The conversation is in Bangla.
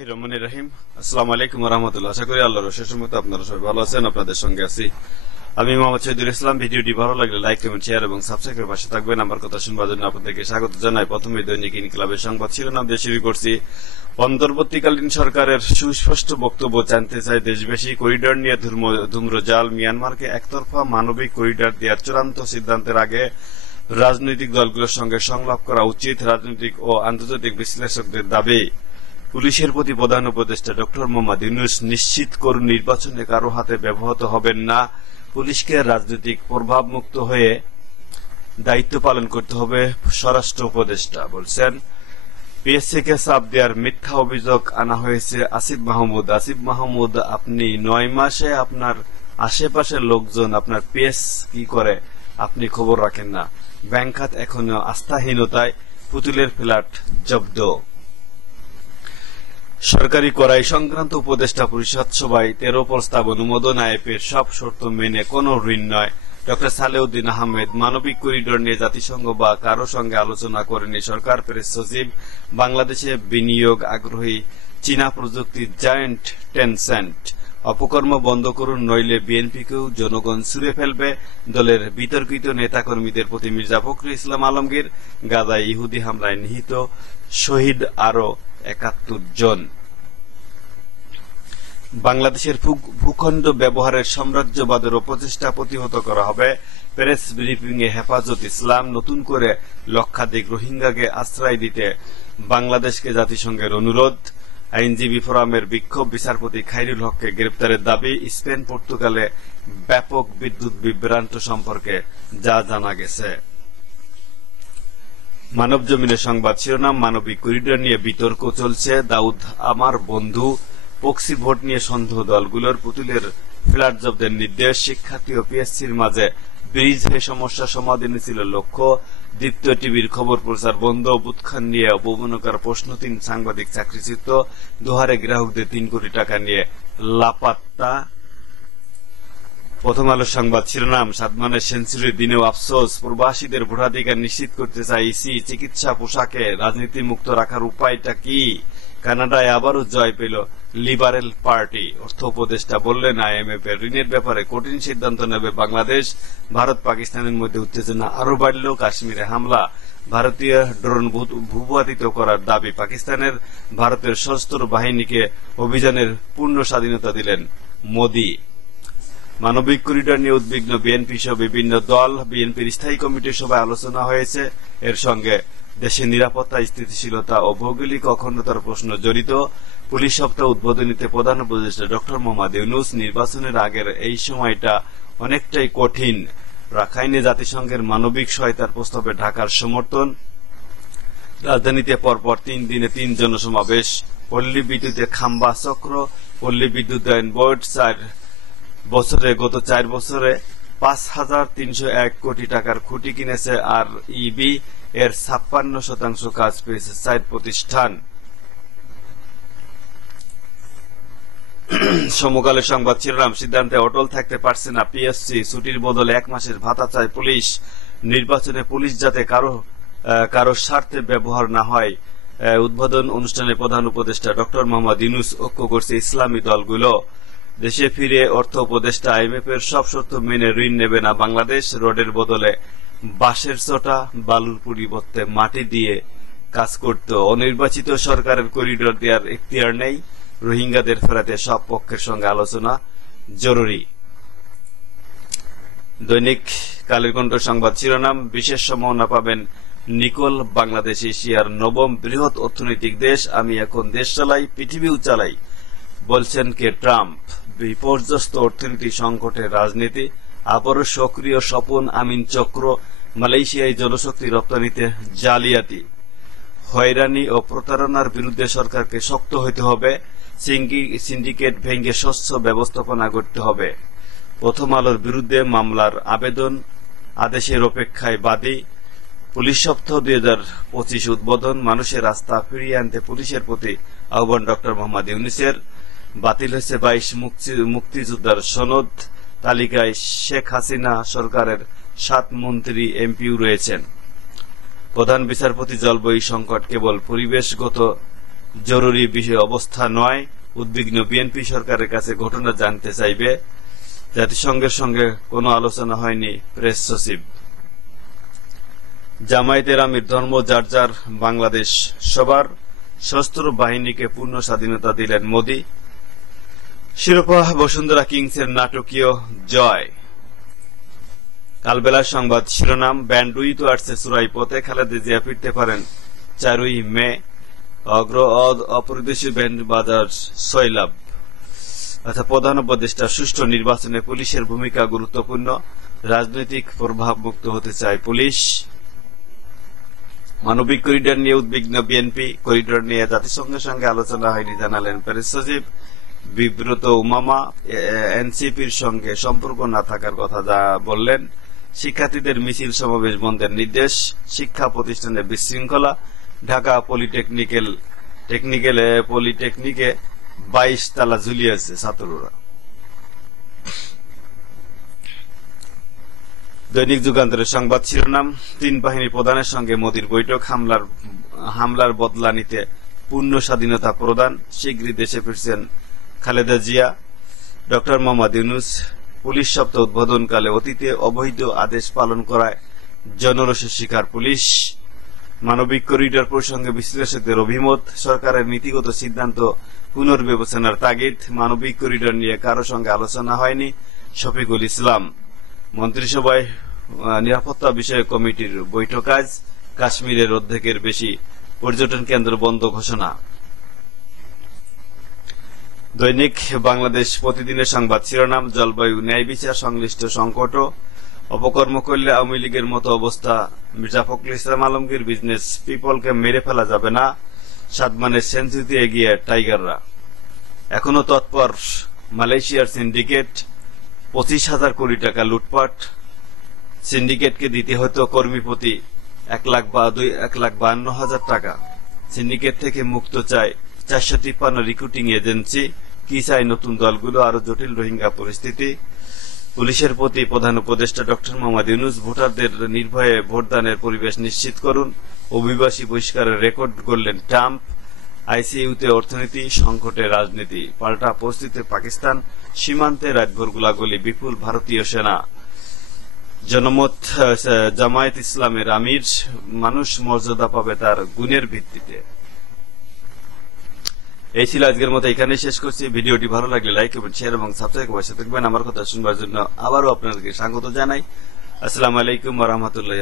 বিসমিল্লাহির রহমানির রহিম। আসসালামু আলাইকুম ওয়া রাহমাতুল্লাহ। আশা করি আল্লাহর অশেষ রহমতে আপনারা সবাই ভালো আছেন। আপনাদের সঙ্গে আছি আমি মোহাম্মদ শহীদুল ইসলাম। ভিডিওটি ভালো লাগলে লাইক, কমেন্ট, শেয়ার এবং সাবস্ক্রাইব করে পাশে থাকবেন। আমার কথা শুনবার জন্য আপনাদেরকে স্বাগত জানাই। প্রথমে দৈনিক ইনকিলাবের সংবাদ শিরোনাম দিয়ে শুরু করছি। অন্তর্বর্তীকালীন সরকারের সুস্পষ্ট বক্তব্য জানতে চাই দেশবাসী। করিডোর নিয়ে ধূম্রজাল। মিয়ানমারকে একতরফা মানবিক করিডোর দেওয়ার চূড়ান্ত সিদ্ধান্তের আগে রাজনৈতিক দলগুলোর সঙ্গে সংলাপ করা উচিত, রাজনৈতিক ও আন্তর্জাতিক বিশ্লেষকদের দাবি। পুলিশের প্রতি প্রধান উপদেষ্টা ডক্টর মোহাম্মদ ইউনূস নিশ্চিত করুন নির্বাচনে কারো হাতে ব্যাহত হবেন না। পুলিশকে রাজনৈতিক প্রভাবমুক্ত হয়ে দায়িত্ব পালন করতে হবে, স্বরাষ্ট্র উপদেষ্টা বলছেন। পিএসসিকে চাপ দেওয়ার মিথ্যা অভিযোগ আনা হয়েছে আসিফ মাহমুদ। আসিফ মাহমুদ, আপনি 9 মাসে আপনার আশেপাশের লোকজন আপনার পিএস কি করে আপনি খবর রাখেন না। ব্যাংক খাত এখনো আস্থাহীনতায়, পুতুলের ফ্ল্যাট জব্দ। সরকারি করাই সংক্রান্ত উপদেষ্টা পরিষদ সভায় 13 প্রস্তাব অনুমোদন। আইএফের সব শর্ত মেনে কোনো ঋণ নয়। ডক্টর সালেউদ্দিন আহমেদ, মানবিক করিডোর নিয়ে জাতিসংঘ বা কারো সঙ্গে আলোচনা করেনি সরকার। প্রেস সচিব, বাংলাদেশে বিনিয়োগ আগ্রহী চীনা প্রযুক্তি জায়ান্ট টেনসেন্ট। অপকর্ম বন্ধ করুন, নইলে বিএনপিকেও জনগণ ছুঁড়ে ফেলবে। দলের বিতর্কিত নেতাকর্মীদের প্রতি মির্জা ফখরুল ইসলাম আলমগীর। গাজায় ইহুদি হামলায় নিহত শহীদ আরো 71 জন। বাংলাদেশের ভূখণ্ড ব্যবহারের সাম্রাজ্যবাদের অপচেষ্টা প্রতিহত করা হবে। প্রেস ব্রিফিংয়ে হেফাজত ইসলাম, নতুন করে লক্ষাধিক রোহিঙ্গাকে আশ্রয় দিতে বাংলাদেশকে জাতিসংঘের অনুরোধ। আইনজীবী ফোরামের বিক্ষোভ, বিচারপতি খায়রুল হককে গ্রেপ্তারের দাবি। স্পেন পর্তুগালে ব্যাপক বিদ্যুৎ বিভ্রান্ত সম্পর্কে যা জানা গেছে। মানব জমিনের সংবাদ শিরোনাম, মানবিক করিডোর নিয়ে বিতর্ক চলছে। দাউদ আমার বন্ধু। পক্সি ভোট নিয়ে সন্দেহ দলগুলোর, পুতুলের ফ্ল্যাট জব্দের নির্দেশ। শিক্ষার্থী ও পিএসসির মাঝে ব্রিজ হয়ে সমস্যা সমাধানে ছিল লক্ষ্য। দীপ্ত টিভির খবর প্রচার বন্ধ। বুৎখান নিয়ে অবমাননার প্রশ্ন, 3 সাংবাদিক চাকরিচ্যুত। দোহারে গ্রাহকদের 3 কোটি টাকা নিয়ে লাপাত্তা। প্রথম আলোর সংবাদ শিরোনাম, সাদমানের সেঞ্চুরির দিনেও আফসোস। প্রবাসীদের ভোটাধিকার নিশ্চিত করতে চায় ইসি। চিকিৎসা পোশাকে রাজনীতি মুক্ত রাখার উপায়টা কি? কানাডায় আবারও জয় পেল লিবারেল পার্টি। অর্থ উপদেষ্টা বললেন, আইএমএফ এর ঋণের ব্যাপারে কঠিন সিদ্ধান্ত নেবে বাংলাদেশ। ভারত পাকিস্তানের মধ্যে উত্তেজনা আরো বাড়ল। কাশ্মীরে হামলা, ভারতীয় ড্রোন ভূপাতিত করার দাবি পাকিস্তানের। ভারতের সশস্ত্র বাহিনীকে অভিযানের পূর্ণ স্বাধীনতা দিলেন মোদি। মানবিক করিডোর নিয়ে উদ্বিগ্ন বিএনপি সহ বিভিন্ন দল। বিএনপির স্থায়ী কমিটির সভায় আলোচনা হয়েছে। এর সঙ্গে দেশের নিরাপত্তা, স্থিতিশীলতা ও ভৌগোলিক অখণ্ডতার প্রশ্ন জড়িত। পুলিশ সপ্তাহ উদ্বোধনীতে প্রধান উপদেষ্টা ডক্টর মোহাম্মদ ইউনূস, নির্বাচনের আগের এই সময়টা অনেকটাই কঠিন। রাখাইনে জাতিসংঘের মানবিক সহায়তার প্রস্তাবে ঢাকার সমর্থন। রাজধানীতে পরপর 3 দিনে 3 জনসমাবেশ। পল্লী বিদ্যুতের খাম্বা চক্র। পল্লী বিদ্যুতায়ন বোর্ড গত 4 বছরে 5,301 কোটি টাকার খুঁটি কিনেছে। আর ইবি এর 56% কাজ পেয়েছে 4 প্রতিষ্ঠান। সমকালের সংবাদ শিরোনাম, সিদ্ধান্তে অটল থাকতে পারছে না পিএসসি। ছুটির বদলে 1 মাসের ভাতা চায় পুলিশ। নির্বাচনে পুলিশ যাতে কারো স্বার্থে ব্যবহার না হয়। উদ্বোধন অনুষ্ঠানে প্রধান উপদেষ্টা ডক্টর মোহাম্মদ ইউনূস ঐক্য করছে ইসলামী দলগুলো। দেশে ফিরে অর্থ উপদেষ্টা, আইএমএফ এর সব শর্ত মেনে ঋণ নেবে না বাংলাদেশ। রোডের বদলে বাঁশের চটা, বালুর পরিবর্তে মাটি দিয়ে কাজ করত। অনির্বাচিত সরকারের করিডোর দেওয়ার এখতিয়ার নেই। রোহিঙ্গাদের ফেরাতে সব পক্ষের সঙ্গে আলোচনা জরুরি। দৈনিক কালের কণ্ঠ সংবাদ শিরোনাম, বিশেষ সম্মাননা পাবেন নিকোল। বাংলাদেশ এশিয়ার 9ম বৃহৎ অর্থনৈতিক দেশ। আমি এখন দেশ চালাই, পৃথিবীও চালাই বলছেন কে ট্রাম্প। বিপর্যস্ত অর্থনীতি, সংকটের রাজনীতি, আবারও সক্রিয় স্বপন আমিন চক্র। মালয়েশিয়ায় জনশক্তি রপ্তানিতে জালিয়াতি, হয়রানি ও প্রতারণার বিরুদ্ধে সরকারকে শক্ত হতে হবে। সিন্ডিকেট ভেঙে স্বচ্ছ ব্যবস্থাপনা করতে হবে। প্রথম আলোর বিরুদ্ধে মামলার আবেদন, আদেশের অপেক্ষায় বাদী। পুলিশ সপ্তাহ 2025 উদ্বোধন। মানুষের আস্থা ফিরিয়ে আনতে পুলিশের প্রতি আহ্বান ডক্টর মোহাম্মদ ইউনূসের। বাতিল হয়েছে 22 মুক্তিযোদ্ধার সনদ। তালিকায় শেখ হাসিনা সরকারের 7 মন্ত্রী, এমপিও রয়েছেন। প্রধান বিচারপতি, জলবায়ু সংকট কেবল পরিবেশগত জরুরি বিষয় অবস্থা নয়। উদ্বিগ্ন বিএনপি সরকারের কাছে ঘটনা জানতে চাইবে। জাতিসংঘের সঙ্গে কোনো আলোচনা হয়নি, প্রেস সচিব। জামায়াতের আমির ধর্ম যার যার, বাংলাদেশ সবার, সশস্ত্র বাহিনীকে পূর্ণ স্বাধীনতা দিলেন মোদি। শিরোপা বসুন্ধরা কিংসের নাটকীয় জয়। কালবেলার সংবাদ শিরোনাম, ব্যান্ড উইথ ওয়ার্ডসে চূড়াই পথে, খালেদা জিয়া ফিরতে পারেন 4ই মে। অপরিদেশীয় ব্যান্ড বাজার সয়লাভ। প্রধান উপদেষ্টা, সুষ্ঠু নির্বাচনে পুলিশের ভূমিকা গুরুত্বপূর্ণ, রাজনৈতিক প্রভাব মুক্ত হতে চায় পুলিশ। মানবিক করিডোর নিয়ে উদ্বিগ্ন বিএনপি, করিডোর নিয়ে জাতিসংঘের সঙ্গে আলোচনা হয়নি জানালেন প্রেস সচিব। বিব্রত উমামা, এনসিপির সঙ্গে সম্পর্ক না থাকার কথা যা বললেন। শিক্ষার্থীদের মিছিল সমাবেশ বন্ধের নির্দেশ। শিক্ষা প্রতিষ্ঠানে বিশৃঙ্খলা। ঢাকা পলিটেকনিকে 22 তালা ঝুলিয়েছে ছাত্ররা। দৈনিক যুগান্তরের সংবাদ শিরোনাম, 3 বাহিনী প্রধানের সঙ্গে মোদির বৈঠক, হামলার বদলা নিতে পূর্ণ স্বাধীনতা প্রদান, শীঘ্রই দেশে ফিরছেন খালেদা জিয়া। ড. মোহাম্মদ ইউনূস, পুলিশ সপ্তাহ উদ্বোধনকালে অতীতে অবৈধ আদেশ পালন করায় জনরোষের শিকার পুলিশ। মানবিক করিডোর প্রসঙ্গে বিশ্লেষকদের অভিমত, সরকারের নীতিগত সিদ্ধান্ত পুনর্বিবেচনার তাগিদ। মানবিক করিডোর নিয়ে কারো সঙ্গে আলোচনা হয়নি, শফিকুল ইসলাম। মন্ত্রিসভায় নিরাপত্তা বিষয়ক কমিটির বৈঠক আজ। কাশ্মীরের অর্ধেকের বেশি পর্যটন কেন্দ্র বন্ধ ঘোষণা। দৈনিক বাংলাদেশ প্রতিদিনের সংবাদ শিরোনাম, জলবায়ু ন্যায় বিচার সংশ্লিষ্ট সংকট, অপকর্ম করলে আওয়ামী লীগের মতো অবস্থা। মির্জা ফখরুল ইসলাম আলমগীর, বিজনেস পিপলকে মেরে ফেলা যাবে না, সাদমানের সেঞ্চুরিতে এগিয়ে টাইগাররা। এখনো তৎপর মালয়েশিয়ার সিন্ডিকেট, 25,000 কোটি টাকা লুটপাট। সিন্ডিকেটকে দিতে হতো কর্মী প্রতি 1,52,000 টাকা। সিন্ডিকেট থেকে মুক্ত চায় 453 রিক্রুটিং এজেন্সি। কি চায় নতুন দলগুলো? আরো জটিল রোহিঙ্গা পরিস্থিতি। পুলিশের প্রতি প্রধান উপদেষ্টা ড. মোহাম্মদ ইউনূস, ভোটারদের নির্ভয়ে ভোটদানের পরিবেশ নিশ্চিত করুন। অভিবাসী বহিষ্কারের রেকর্ড গড়লেন ট্রাম্প। আইসিইউতে অর্থনীতি, সংকটে রাজনীতি। পাল্টা পরিস্থিতিতে পাকিস্তান, সীমান্তে রাতভর গোলাগুলি, বিপুল ভারতীয় সেনা। জনমত, জামায়াত ইসলামের আমির, মানুষ মর্যাদা পাবে তার গুণের ভিত্তিতে। এই ছিল আজকের মতো, এখানেই শেষ করছি। ভিডিওটি ভালো লাগলে লাইক করবেন, শেয়ার এবং সাবস্ক্রাইব করে সাথে থাকবেন। আমার কথা শুনবার জন্য আবারও আপনাদেরকে স্বাগত জানাই। আসসালামু আলাইকুম ওয়া রাহমাতুল্লাহি।